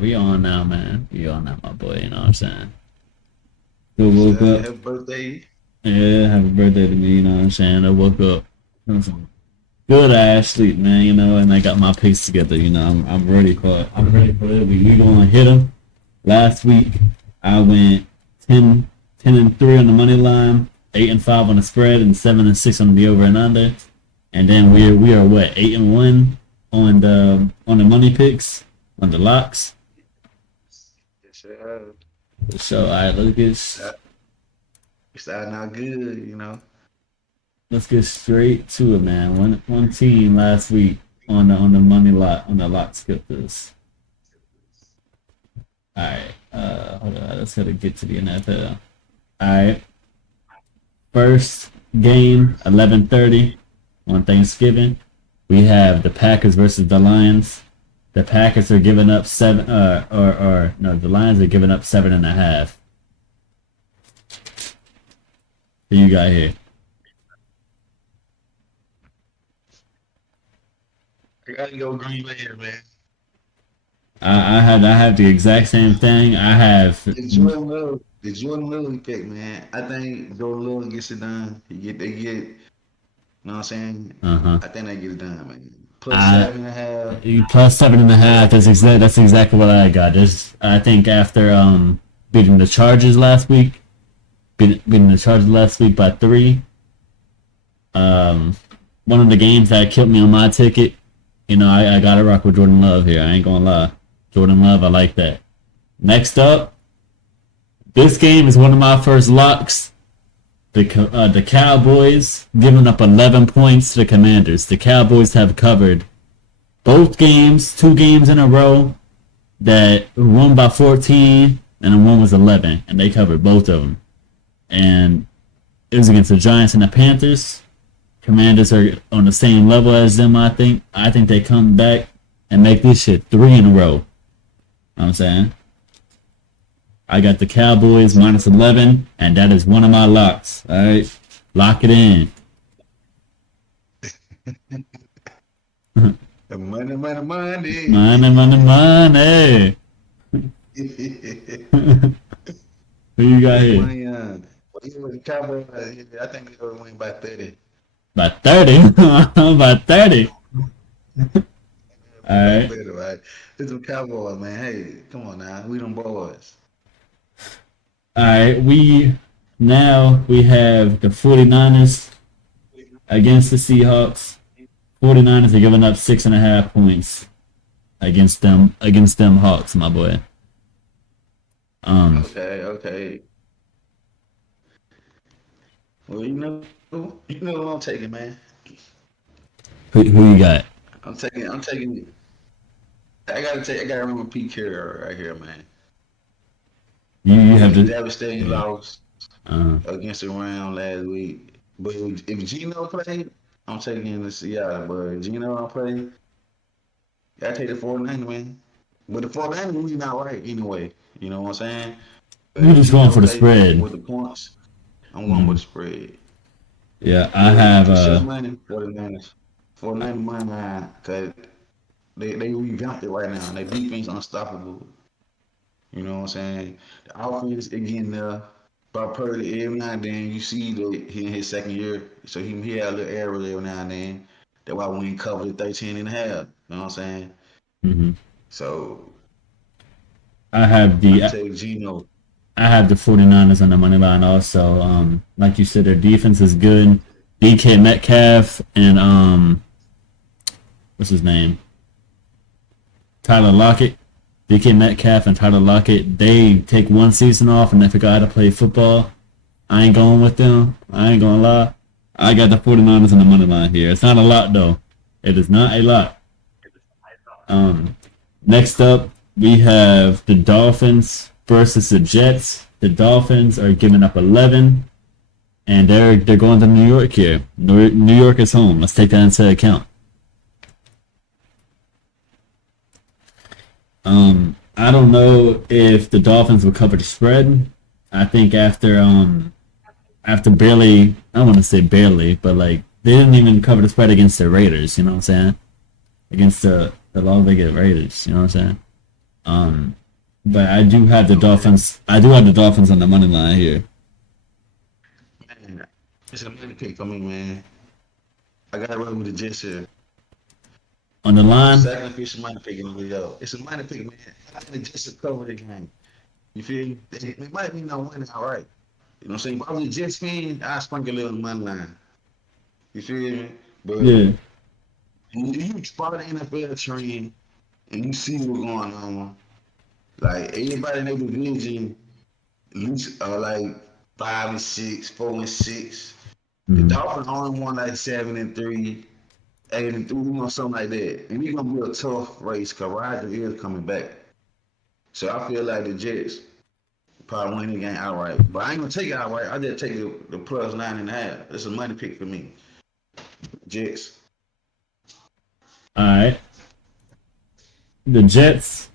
We on now, man. We on now, my boy. You know what I'm saying? Still It's woke up. her birthday. Yeah, happy birthday to me. You know what I'm saying? I woke up from some good ass sleep, man. You know, and I got my picks together. You know, I'm ready for it. I'm ready for it. We gonna hit them. Last week, I went 10 and 3 on the money line, 8 and 5 on the spread, and 7 and 6 on the over and under. And then we are what 8 and 1 on the money picks on the locks. Yes, sir. So all right, That- It's starting out good. let's get straight to it, man. One team last week on the money lot on the lock skipped this. All right, hold on. Let's gotta get to the NFL. All right, first game 11:30 on Thanksgiving. We have the Packers versus the Lions. The Packers are giving up seven, or no, the Lions are giving up 7.5. Who you got here? I gotta go Green Bay here, man. I have the exact same thing. I have. The Jordan Love pick, man. I think Jordan Love gets it done. They get. You know what I'm saying? Uh-huh. I think they get it done, man. Plus I 7.5. plus 7.5. That's exactly what I got. I think after beating the Chargers last week, beating the Chargers last week by 3. Um, one of the games that killed me on my ticket. You know, I gotta rock with Jordan Love here. I ain't gonna lie. Jordan Love, I like that. Next up, this game is one of my first locks. The Cowboys giving up 11 points to the Commanders. The Cowboys have covered both games, 2 games in a row that one by 14 and then one was 11, and they covered both of them. And it was against the Giants and the Panthers. Commanders are on the same level as them, I think. I think they come back and make this shit 3 in a row. You know what I'm saying? I got the Cowboys minus 11, and that is one of my locks. All right, lock it in. The money, money, money. Money, money, money. Who you got Put your here? money on. Well, you know, the Cowboys, I think they're going to win by 30. By 30. By 30. All Win by right. 30, right? It's some Cowboys, man. Hey, come on now. We them boys. All right. We have the 49ers against the Seahawks. 49ers are giving up 6.5 points against them Hawks, my boy. Um, Okay. Well, you know what I'm taking, man. who you got? I'm taking. I gotta remember Pete Carroll right here, man. You It have was a to. devastating Yeah. loss Uh, against the Rams last week. But if Gino played, I'm taking the Seattle. But if Gino don't play, I take the 49, man. But the 49 we not right anyway. You know what I'm saying? But you if just going Gino for the play spread. with the points, I'm going with Mhm. the spread. Yeah, I But have. put your money 49ers. 49 money line, cause they revamped it right now. Their defense unstoppable. You know what I'm saying? The offense again by Purdy every now and then you see that he in his second year, so he had a little error every now and then. That's why we ain't covered 13 and a half. You know what I'm saying? Mhm. So I have I the take Gino. I have the 49ers on the money line also. Like you said, their defense is good. DK Metcalf and what's his name? Tyler Lockett. DK Metcalf and Tyler Lockett. They take one season off and they forgot how to play football. I ain't going with them. I ain't gonna lie. I got the 49ers on the money line here. It's not a lot though. It is not a lot. Um, Next up, we have the Dolphins versus the Jets. The Dolphins are giving up 11, and they're going to New York here. New York is home. Let's take that into account. I don't know if the Dolphins will cover the spread. I think after barely, I don't want to say barely, but like they didn't even cover the spread against the Raiders. You know what I'm saying? Against the Las Vegas Raiders. You know what I'm saying? But I do have the Dolphins. I do have the Dolphins on the money line here. Man, it's a money pick for me, man. I gotta run with the Jets here. On the line, Second official money pick in the video. It's a money pick, man. I think the Jets will cover the game. You feel me? They might be not winning all right. You know what I'm saying? If I was a Jets fan, I'd sprinkle a little money line. You feel me? But yeah. you spot the NFL trend and you see what's going on. Like everybody in their division, at least like 5-6, 4-6. The Mm. Dolphins only won like 7-3, 8-3, something like that. And it's gonna be a tough race because Roger is coming back. So I feel like the Jets probably win the game outright. But I ain't gonna take it outright. I just take the plus 9.5. It's a money pick for me. Jets. All right. The Jets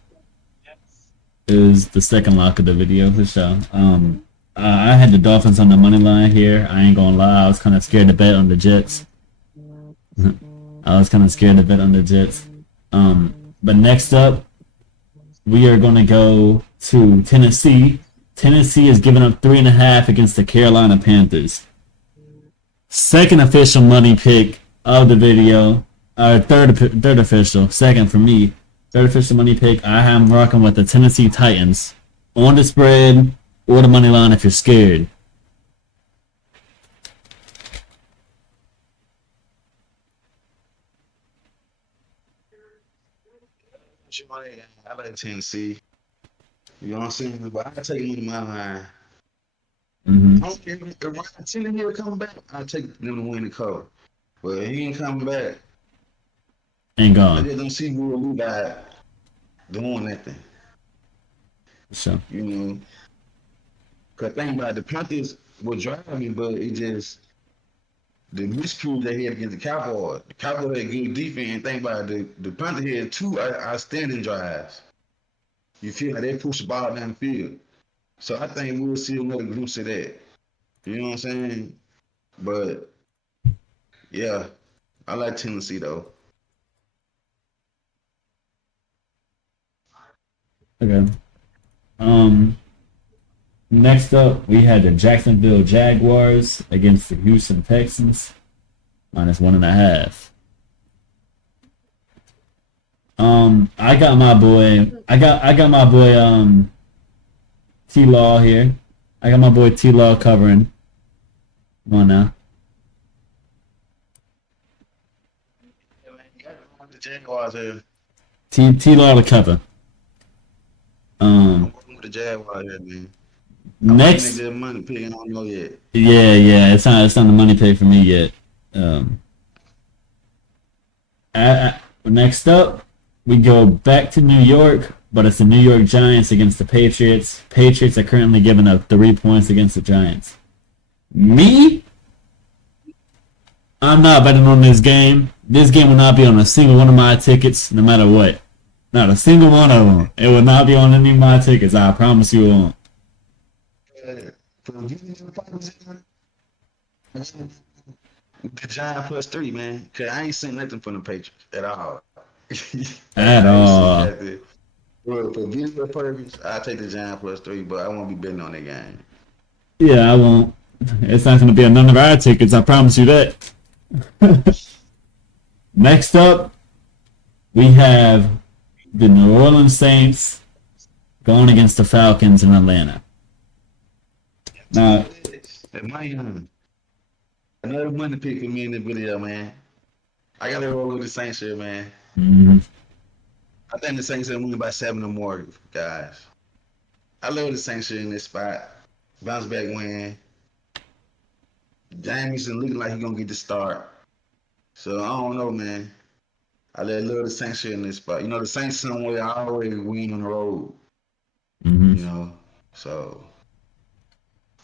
is the second lock of the video for sure. I had the Dolphins on the money line here. I ain't gonna lie, I was kind of scared to bet on the Jets. I was kind of scared to bet on the Jets. But next up, we are gonna go to Tennessee. Tennessee is giving up 3.5 against the Carolina Panthers. Second official money pick of the video. Third official. Second for me. Third official money pick. I am rocking with the Tennessee Titans on the spread or the money line if you're scared. I like Tennessee. You know what I'm saying? But I take them in my line. Mm-hmm. I don't care if Ryan Tannehill come back. I take them to win the cover. But if he ain't coming back, Ain't I gone. just don't see Will Levi doing nothing. So You know, cause think about it, the Panthers were driving, but it just the miscues they had against the Cowboys. The Cowboys had good defense. And think about it, the Panthers had two outstanding drives. You feel like they push the ball down the field. So I think we'll see another glimpse of that. You know what I'm saying? But yeah, I like Tennessee though. okay. Next up we had the Jacksonville Jaguars against the Houston Texans. -1.5. I got my boy. I got my boy. T Law here. I got my boy T Law covering. Come on now. The Jaguars here. T Law to cover. I'm working with the Jaguars here, man. I might make Next. that money pick. I don't know yet. Yeah. It's not the money pay for me yet. Next up, we go back to New York, but it's the New York Giants against the Patriots. Patriots are currently giving up 3 points against the Giants. Me? I'm not betting on this game. This game will not be on a single one of my tickets, no matter what. Not a single one of them. It will not be on any of my tickets. I promise you it won't. The Giant +3, man. Cause I ain't seen nothing from the Patriots at all. At I ain't seen all. nothing. For video purpose, I take the Giant +3, but I won't be betting on that game. Yeah, I won't. It's not going to be on none of our tickets. I promise you that. Next up, we have the New Orleans Saints going against the Falcons in Atlanta. Now, Another money pick for me in the video, man. I gotta roll with the Saints here, man. I think the Saints are winning by 7 or more, guys. I love the Saints here in this spot. Bounce back win. Jamison looking like he's gonna get the start. So I don't know, man. I love the Saints here in this spot. You know, the Saints somewhere always win on the road. You know, so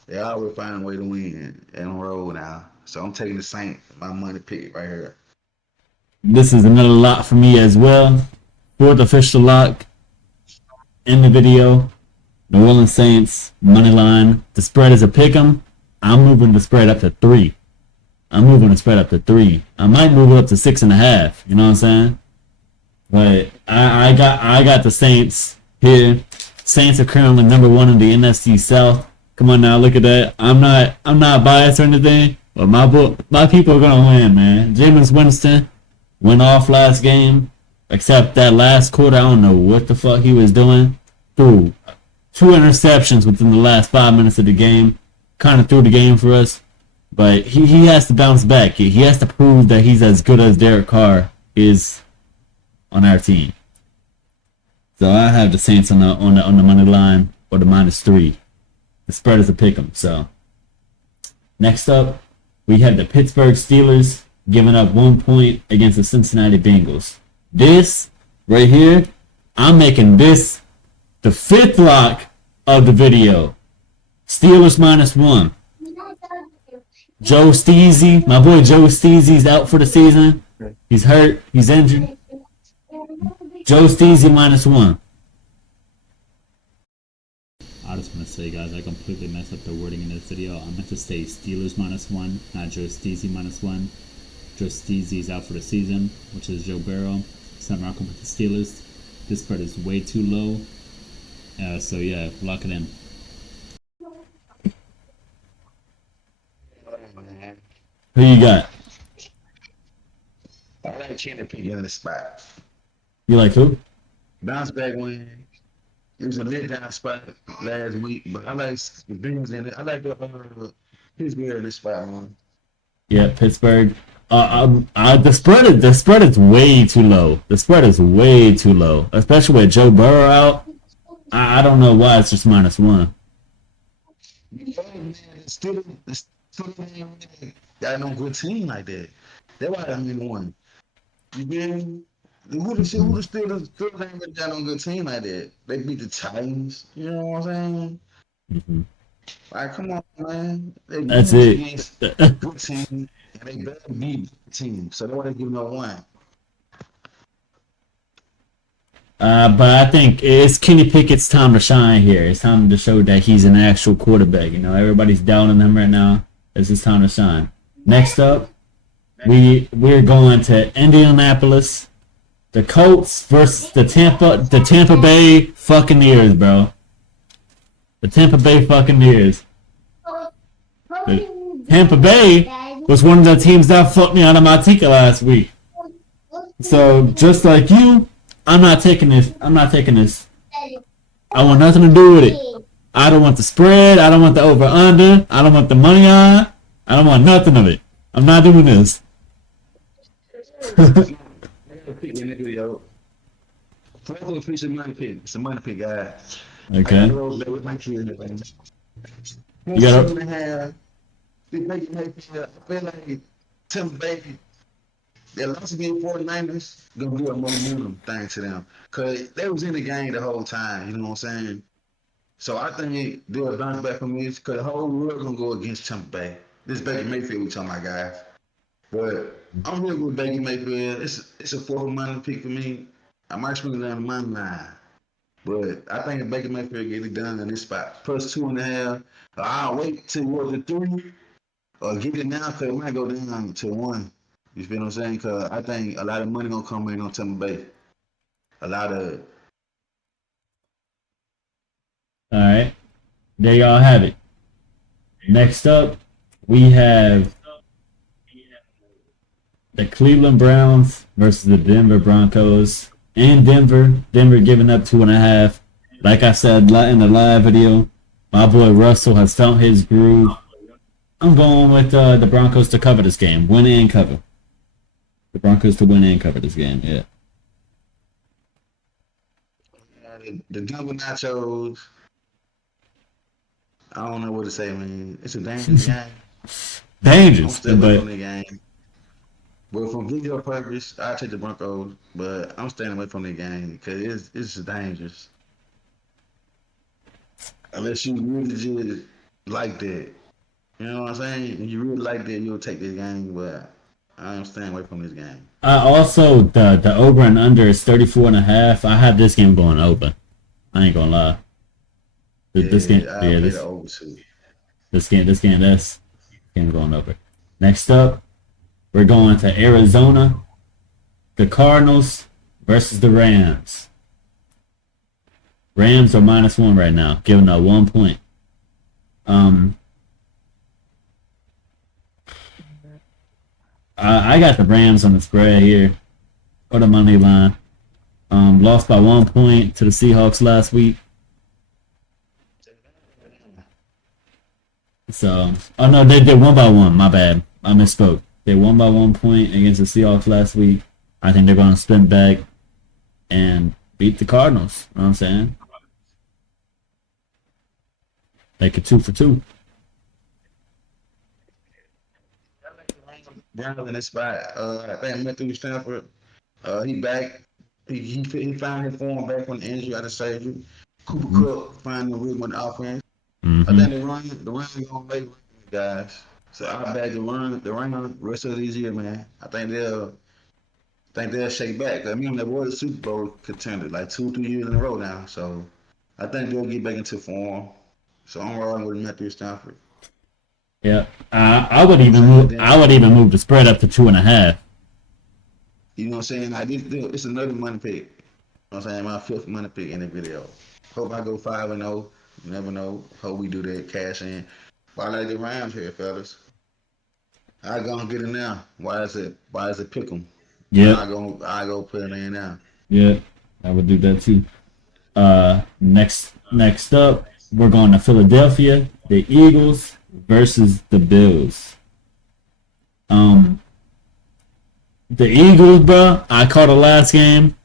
they always find a way to win on the road now. So I'm taking the Saints, my money pick right here. this is another lock for me as well. Fourth official lock in the video. New Orleans Saints, money line. The spread is a pick 'em. I'm moving the spread up to 3. I might move it up to 6.5. You know what I'm saying? But I got the Saints here. Saints are currently number 1 in the NFC South. Come on now, look at that. I'm not biased or anything, but my people are gonna win, man. Jameis Winston went off last game, except that last quarter. I don't know what the fuck he was doing. Threw 2 interceptions within the last 5 minutes of the game. Kind of threw the game for us, but he has to bounce back. He has to prove that he's as good as Derek Carr is on our team. So I have the Saints on the money line or the -3. The spread is a pick 'em. So next up, we have the Pittsburgh Steelers giving up 1 point against the Cincinnati Bengals. This right here, I'm making this the 5th lock of the video. Steelers -1. Joe Steezy, my boy Joe Steezy's out for the season. He's hurt. He's injured. Joe Steezy -1. I just want to say, guys, I completely messed up the wording in this video. I meant to say Steelers -1, not Joe Steezy -1. Joe Steezy is out for the season, which is Joe Burrow. So I'm rocking with the Steelers. This spread is way too low. So yeah, lock it in. Who you got? I like Chandler Pick in the spot. You like who? Bounce back win. It was a letdown spot last week, but I like the Bengals in it. I like the Pittsburgh in this spot, man. Yeah, Pittsburgh. The spread is way too low. The spread is way too low, especially with Joe Burrow out. I don't know why it's just -1. Still got no good team like that. That's why I'm one. You mean who the Steelers ain't got no good team like that? They beat the Titans. You know what I'm saying? Mm-hmm. Like, come on, man. That's it. Good team, and they better beat the team. So they want to give them 1. But I think it's Kenny Pickett's time to shine here. It's time to show that he's an actual quarterback. You know, everybody's down on him right now. It's his time to shine. Next up, we're going to Indianapolis. The Colts versus the Tampa Bay Buccaneers, bro. The Tampa Bay Buccaneers. The Tampa Bay was one of the teams that fucked me out of my ticket last week. So just like you, I'm not taking this. I want nothing to do with it. I don't want the spread. I don't want the over/under. I don't want the money on. I don't want nothing of it. I'm not doing this. It's a money pick, guy. Okay. With my kids, You gotta. I feel like Tim Baby, they lost against 49ers, gonna do a momentum thing to them. Cause they was in the game the whole time, you know what I'm saying? So I think they'll bounce back from this, cause the whole world gonna go against Tampa Bay. This Baker Mayfield we talking about, guys. But I'm here with Baker Mayfield. It's a 4 money pick for me. I might swing it down the money line. But I think if Baker Mayfield get it done in this spot, plus 2.5. I'll wait till you go to 3 or get it now because it might go down to 1. You feel what I'm saying? Because I think a lot of money gonna come in on Tampa Bay. A lot of it. All right. There y'all have it. Next up, we have the Cleveland Browns versus the Denver Broncos. In Denver giving up 2.5. Like I said in the live video, my boy Russell has found his groove. I'm going with the Broncos to cover this game. Win and cover. The Broncos to win and cover this game, yeah. The double nachos. I don't know what to say, man. It's a dangerous game. Dangerous, I'm still but on the game. But for video purpose, I take the Broncos, but I'm staying away from the game because it's dangerous. Unless you really just like that. You know what I'm saying? If you really like that, you'll take this game, but I'm staying away from this game. Also, the over and under is 34.5. I have this game going over. I ain't gonna lie. This game going over. Next up, we're going to Arizona. The Cardinals versus the Rams. Rams are -1 right now, giving up 1 point. Um, I got the Rams on the spread here, or the money line. Lost by 1 point to the Seahawks last week. So, oh no, they won by 1. My bad, I misspoke. They won by 1 point against the Seahawks last week. I think they're going to spin back and beat the Cardinals. You know what I'm saying? Like a 2 for 2. Brown in this spot. I think Matthew Stafford. He back. He found his form back from the injury out of surgery. Cooper Cup finding the rhythm of the offense. I Mm-hmm. think the run gonna make guys. So I back the run rest of this year, man. I think they'll shake back. I mean, they were the Super Bowl contender like 2, 3 years in a row now. So I think they'll get back into form. So I'm rolling with Matthew Stafford. Yeah, I would even move. I would even move the spread up to 2.5. You know what I'm saying? Like it's another money pick. You know what I'm saying? My fifth money pick in the video. Hope I go 5-0. You never know. Hope we do that cash in. But I like the Rams here, fellas. I gonna get it now. Why is it pick 'em? Yep. I go put it in now. Yeah, I would do that too. Next up, we're going to Philadelphia. The Eagles versus the Bills. The Eagles, bro. I called the last game.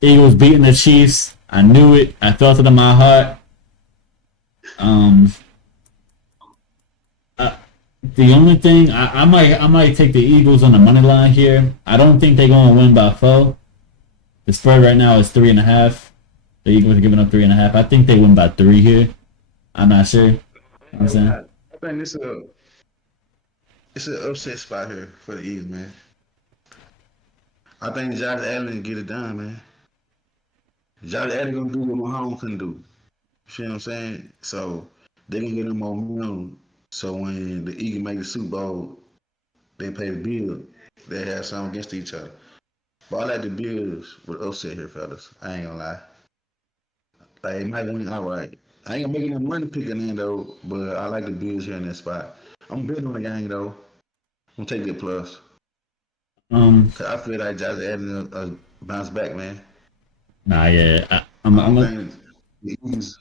Eagles beating the Chiefs. I knew it. I felt it in my heart. The only thing I might take the Eagles on the money line here. I don't think they're gonna win by 4. The spread right now is 3.5. The Eagles are giving up 3.5. I think they win by 3 here. I'm not sure. You know what I'm saying? I think it's an upset spot here for the Eagles, man. I think Josh Allen get it done, man. Josh Allen gonna do what Mahomes couldn't do. See what I'm saying? So they gonna get them momentum. So when the Eagles make the Super Bowl, they play the Bills. They have something against each other. But I like the Bills with upset here, fellas. I ain't gonna lie. Like it might win outright. I ain't gonna make any money picking in though, but I like the Bills here in that spot. I'm betting on the game though. I'm gonna take the plus. Um, Cause I feel like Josh Allen bounce back, man. nah, yeah. I don't think the Eagles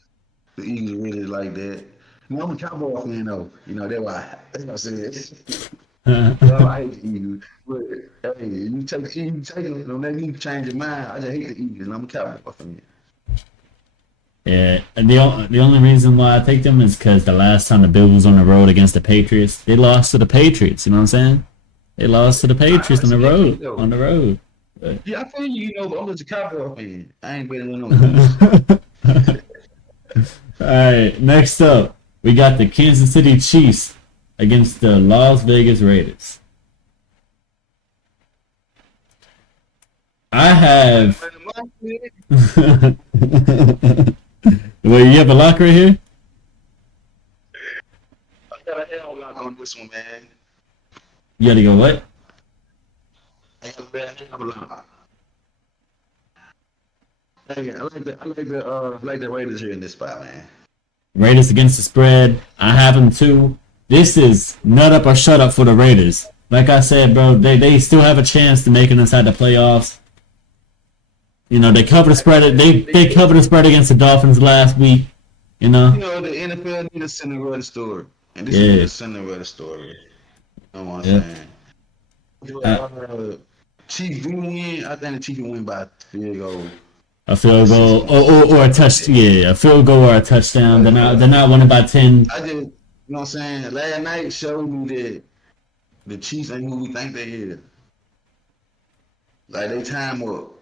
really like that. You know, I'm a Cowboy fan though. You know, that's why I said. Well, I hate the Eagles. But hey, you take the Eagles, take it. Don't let me change your mind. I just hate the Eagles. And I'm a Cowboy fan. Yeah, and the only reason why I take them is because the last time the Bills was on the road against the Patriots, they lost to the Patriots. You know what I'm saying? They lost to the Patriots on the road. On the road. But, Yeah, I feel you. You know, but I'm just a Cowboy fan. I ain't betting on no Eagles. all right, next up, we got the Kansas City Chiefs against the Las Vegas Raiders. I have. Well, you have a lock right here? I got a hell lock on this one, man. You gotta go what? I got a bad hell lock. Hey, I like the Raiders here in this spot, man. Raiders against the spread. I have them too. This is nut up or shut up for the Raiders. Like I said, bro, they still have a chance to make it inside the playoffs. You know, they covered the spread. They covered the spread against the Dolphins last week. You know. You know, the NFL need a Cinderella story, and this is a Cinderella story. You know what I'm saying? Chiefs do win. I think the Chiefs will win by field goal. A field goal or a touch. Yeah, a field goal or a touchdown. They're not winning by 10. I just, you know what I'm saying? Last night showed me that the Chiefs ain't who we think they is. Like they time up.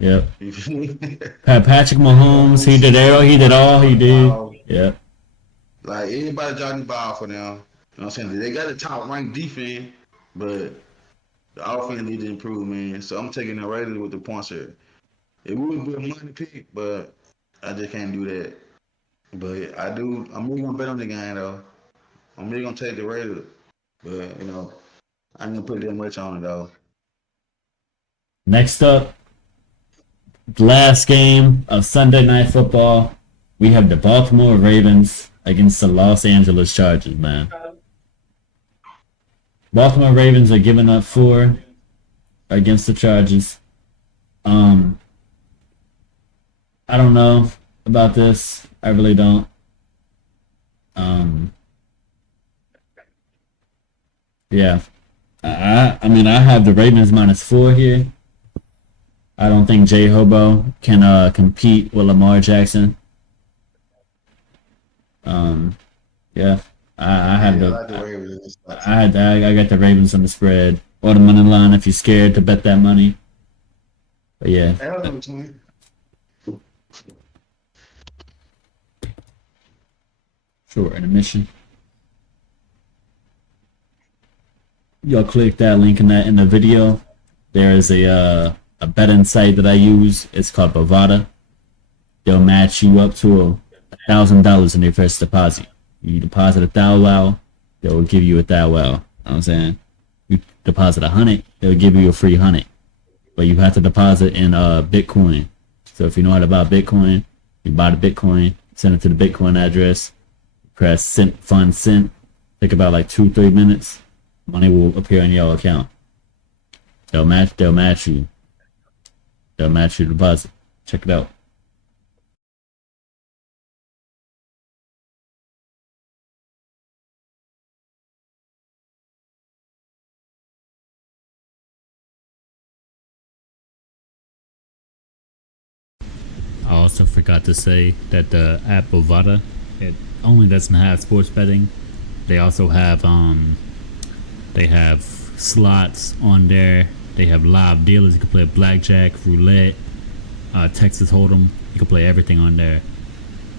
Yep. You feel me? Patrick Mahomes, he did all he did. Yep. Like anybody dropping the ball for them. You know what I'm saying? They got a top ranked defense, but the offense needs to improve, man. So I'm taking the Raiders with the points here. It would be a money pick, but I just can't do that. But I'm really gonna bet on the game though. I'm really gonna take the Raiders. But you know, I ain't gonna put that much on it though. Next up, the last game of Sunday Night Football, we have the Baltimore Ravens against the Los Angeles Chargers, man. Baltimore Ravens are giving up 4 against the Chargers. I don't know about this. I really don't. Yeah. I mean, I have the Ravens -4 here. I don't think Jay Hobo can compete with Lamar Jackson. Yeah. I have Yeah, I the like the Ravens. I got the Ravens on the spread or the money line if you're scared to bet that money. But yeah. I don't know what you mean. Short intermission. Y'all click that link in the video. There is a betting site that I use. It's called Bovada. They'll match you up to $1,000 in your first deposit. You deposit $1,000, they will give you $1,000. You know what I'm saying? You deposit $100, they'll give you a free $100. But you have to deposit in Bitcoin. So if you know how to buy Bitcoin, you buy the Bitcoin, send it to the Bitcoin address, press fund sent. Take about like 2-3 minutes. Money will appear in your account. They'll match you. They'll match your deposit. Check it out. I also forgot to say that the app Bovada, it only doesn't have sports betting. They also have they have slots on there. They have live dealers. You can play blackjack, roulette, Texas Hold'em. You can play everything on there.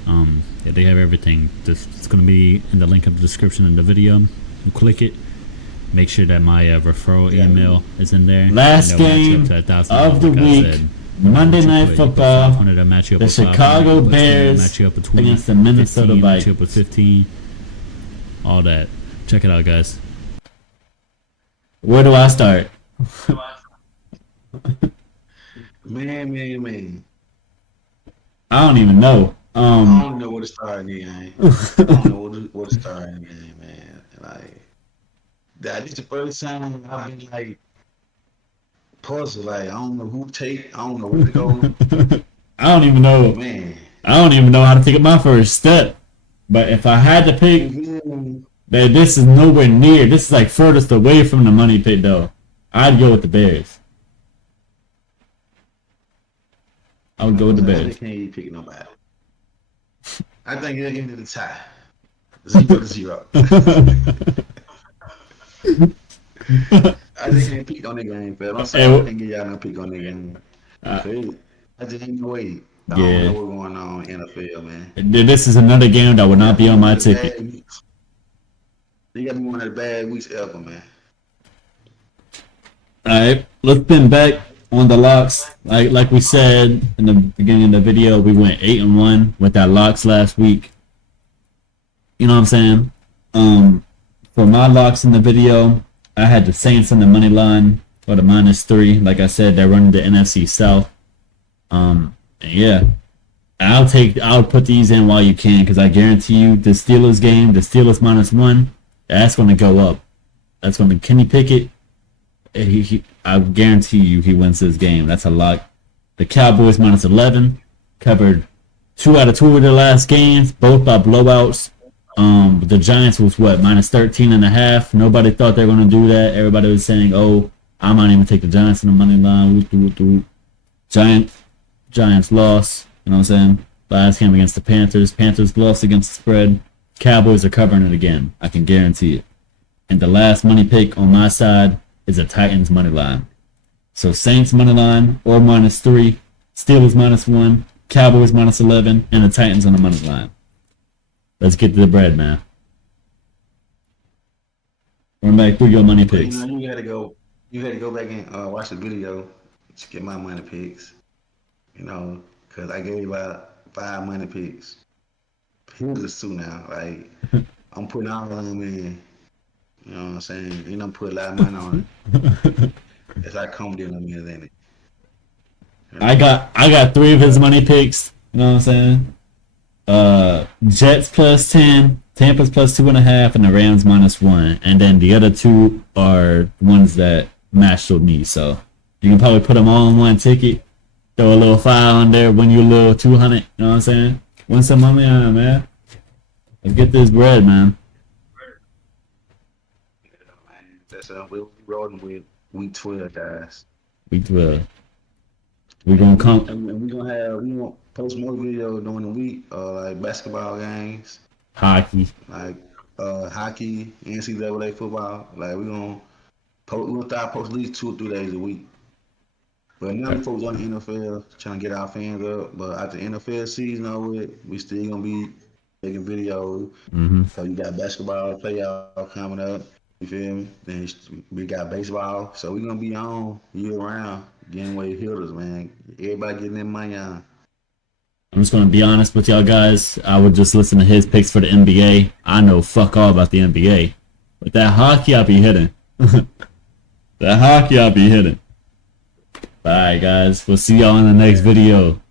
Yeah, they have everything. It's gonna be in the link in the description in the video. You click it. Make sure that my referral email is in there. Last game of the week. Monday Night Football, the Chicago Bears against the Minnesota Vikings. Match up with 15. All that. Check it out, guys. Where do I start? Man. I don't even know. I don't know where to start in the game. I don't know where to start in the game, man. Like, that is the first time I've been like puzzled. Like, I don't know who to take. I don't know where to go. I don't even know. Man. I don't even know how to take my first step. But if I had to pick, that this is nowhere near. This is like furthest away from the money pit, though. I'd go with the Bears. I would go with the Bears. I can't even pick nobody. I think it'll end in a tie. 0-0. I just can't pick on the game, fam. I'm sorry, I can't give y'all no pick on the game. I just ain't no way. I don't know what's going on in the NFL, man. This is another game that would not be on my ticket. They got me one of the bad weeks ever, man. Alright, let's spin back on the locks. Like we said in the beginning of the video, we went 8-1 with our locks last week. You know what I'm saying? For my locks in the video, I had the Saints on the money line or the -3. Like I said, they're running the NFC South. Yeah, I'll put these in while you can, because I guarantee you the Steelers game, the Steelers -1, that's going to go up. That's going to Kenny Pickett. I guarantee you he wins this game. That's a lock. The Cowboys -11 covered 2 out of 2 of their last games, both by blowouts. The Giants was what, -13.5. Nobody thought they were going to do that. Everybody was saying, "Oh, I might even take the Giants on the money line." Giants lost. You know what I'm saying? Last game against the Panthers. Panthers lost against the spread. Cowboys are covering it again. I can guarantee it. And the last money pick on my side is a Titans money line. So Saints money line or -3, Steelers -1, Cowboys -11, and the Titans on the money line. Let's get to the bread, man. Run back through your money picks. You know, you had to go back and watch the video to get my money picks. You know, because I gave you about 5 money picks. Pillars too now. Like, I'm putting all of them in. You know what I'm saying? You know, put a lot of money on it. It's like come in them, ain't it? I got 3 of his money picks. You know what I'm saying? Jets plus 10, Tampa's plus 2.5, and the Rams minus 1. And then the other 2 are ones that matched with me. So you can probably put them all in one ticket. Throw a little 5 on there, win you a little 200. You know what I'm saying? Win some money on it, man. Let's get this bread, man. Yeah, man. That's we're rolling with week 12, guys. Week 12. We're gonna come. And we gonna post more videos during the week, like basketball games, Hockey. like hockey, NCAA football. Like we'll start post at least 2 or 3 days a week. But now we focus on the NFL, trying to get our fans up. But after the NFL season over, we still gonna be making videos. Mm-hmm. So you got basketball playoff coming up. You feel me? Then we got baseball. So we gonna be on year round, getting away hitters, man. Everybody getting their money on. I'm just gonna be honest with y'all guys. I would just listen to his picks for the NBA. I know fuck all about the NBA, but that hockey I'll be hitting. That hockey I'll be hitting. Bye guys. We'll see y'all in the next video.